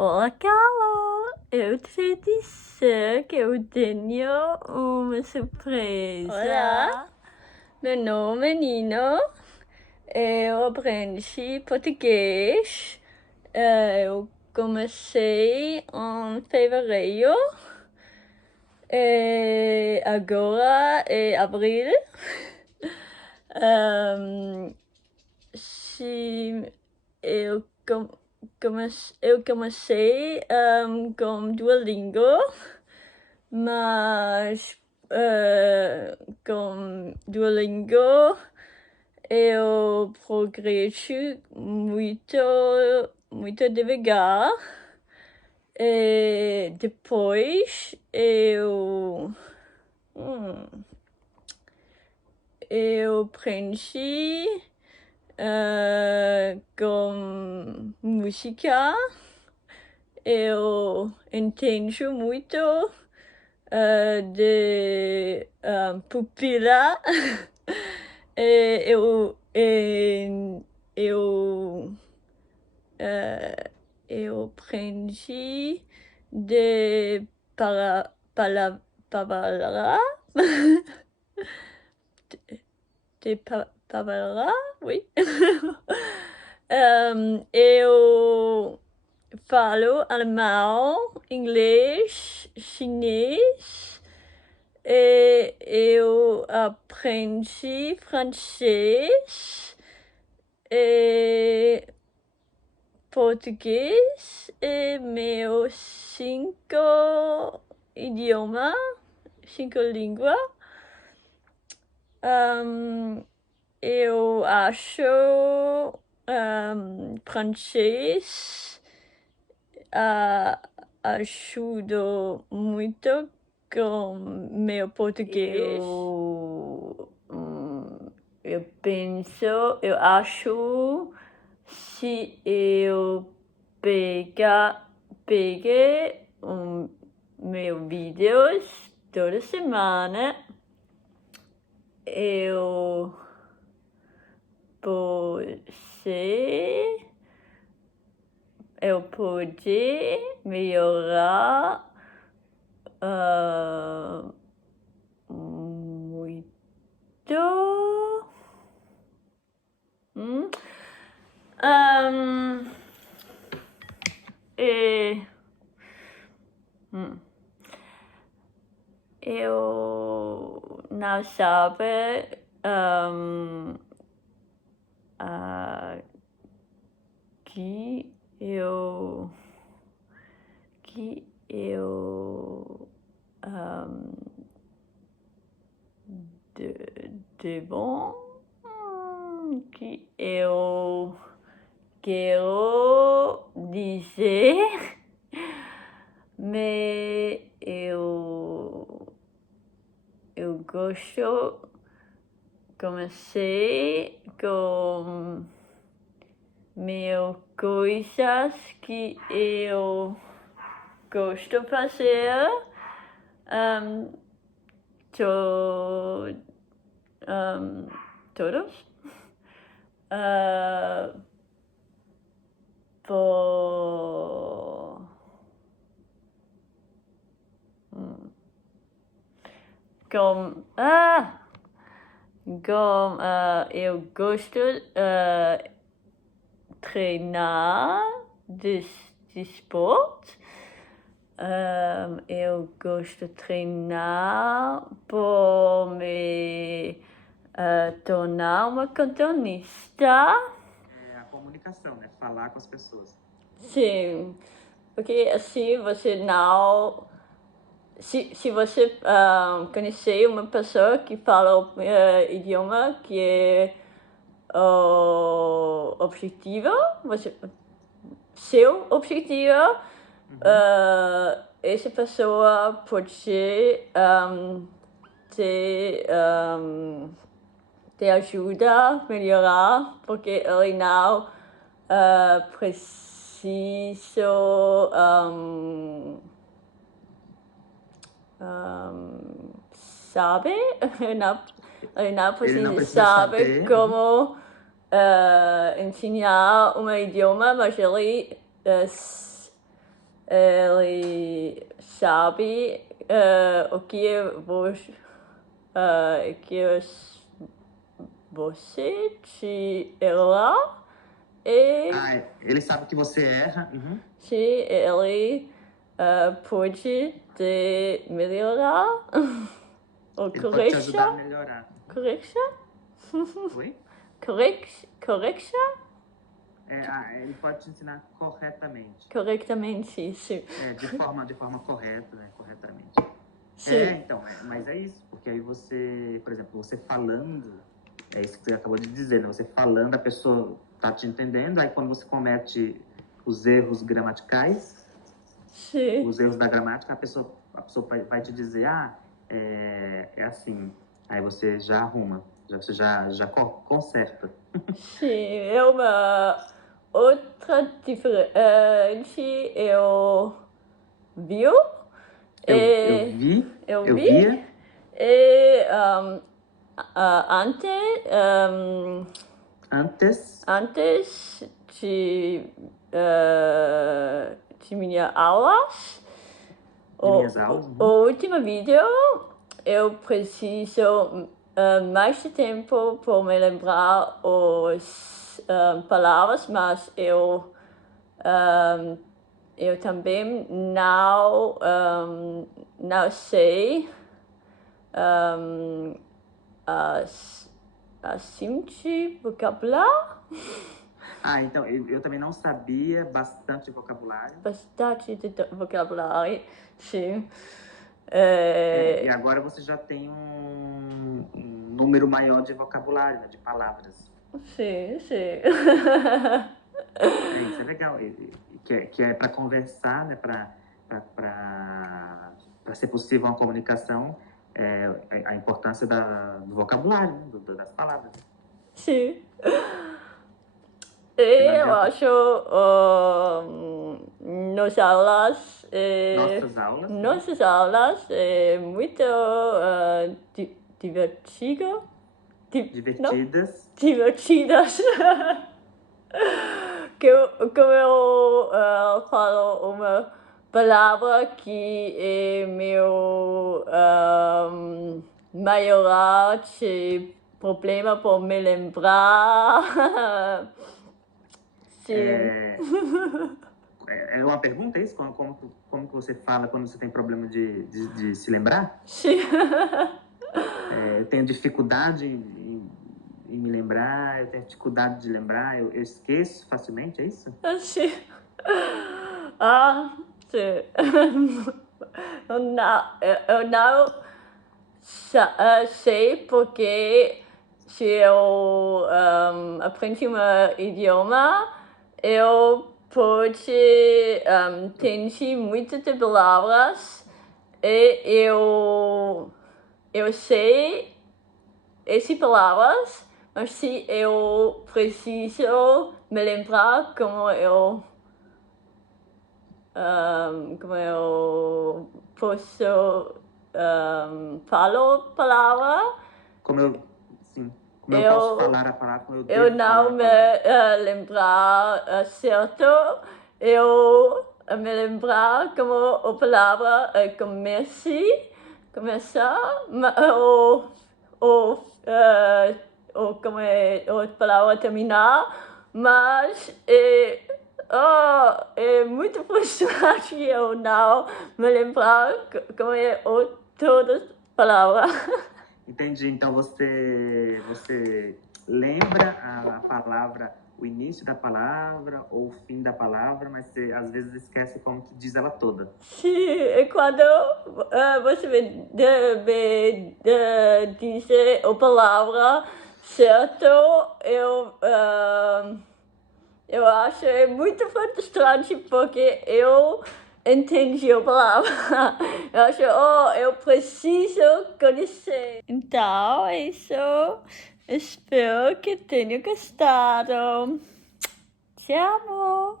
Olá, Carla! Eu te disse que eu tenho uma surpresa. Olá. Meu nome é Nino. Eu aprendi português. Eu comecei em fevereiro. Agora é abril. Se eu, eu comecei com Duolingo, mas com Duolingo eu progresso muito devagar. E depois eu aprendi com música. Eu entendo muito de pupila. Eu, eu, eu aprendi de palavra, palavra, oui. Eu falo alemão, inglês, chinês. E eu aprendi francês e português e meus 5 idiomas, 5 línguas. Eu acho francês ajuda muito com meu português. Eu penso, eu acho, se eu peguei meus vídeos toda semana, eu pude melhorar muito. Eu não sabe que eu de bom que eu quero dizer, mas eu gosto, comecei com mil coisas que eu gosto de fazer. Todos. Com eu gosto treinar de esporte. Eu gosto de treinar por me tornar uma contornista. A comunicação, né? Falar com as pessoas. Sim, porque assim você não... Se você conhecer uma pessoa que fala o idioma que é o objetivo, seu objetivo, essa pessoa pode te ajuda a melhorar, porque ele não precisa sabe, ele não precisa saber como ensinar um idioma, mas ele ele sabe o que você te erra e Ele sabe que você erra. Uhum. se ele pode te melhorar ou Ele pode te ajudar a melhorar. correction? Oi? Correction? Ele pode te ensinar corretamente. Corretamente, isso. De forma correta, né? Corretamente. Sim. Então, mas é isso, porque aí você, por exemplo, você falando, é isso que você acabou de dizer, né? Você falando, a pessoa tá te entendendo, aí quando você comete os erros gramaticais, Sim. os erros da gramática, a pessoa vai te dizer, é assim, aí você já arruma, você já conserta. Sim, é uma outra diferente, eu viu? Eu via. E antes de minhas aulas, o último vídeo, eu preciso mais de tempo para me lembrar as palavras, mas eu também não sei assim de vocabulário. Então, eu também não sabia bastante vocabulário. Bastante de vocabulário, sim. E agora você já tem um número maior de vocabulário, né, de palavras. Sim. Isso é legal. Que é para conversar, né, para ser possível uma comunicação, a importância do vocabulário, né, das palavras. Sim. Eu acho nossas aulas é muito divertidas. Como eu falo uma palavra que é meu maior problema para me lembrar. Sim. É uma pergunta isso? Como que você fala quando você tem problema de se lembrar? Sim. Eu tenho dificuldade em me lembrar, eu tenho dificuldade de lembrar, eu esqueço facilmente, é isso? Sim. Sim. Eu não sei porque se eu aprendi um idioma, eu posso entender muitas palavras e eu sei essas palavras, mas se eu preciso me lembrar como eu posso falar palavra. Como eu posso falar a palavra, como eu não me lembrar certo, eu me lembrar como a palavra começar, ou como a palavra terminar, mas é muito frustrante eu não me lembrar como é todas as palavras. Entendi. Então você lembra a palavra, o início da palavra ou o fim da palavra, mas você às vezes esquece como que diz ela toda. Sim, e quando você me dizer a palavra certo, eu acho muito frustrante porque eu entendi a palavra. Eu acho, eu preciso conhecer. Então, é isso. Espero que tenha gostado. Te amo.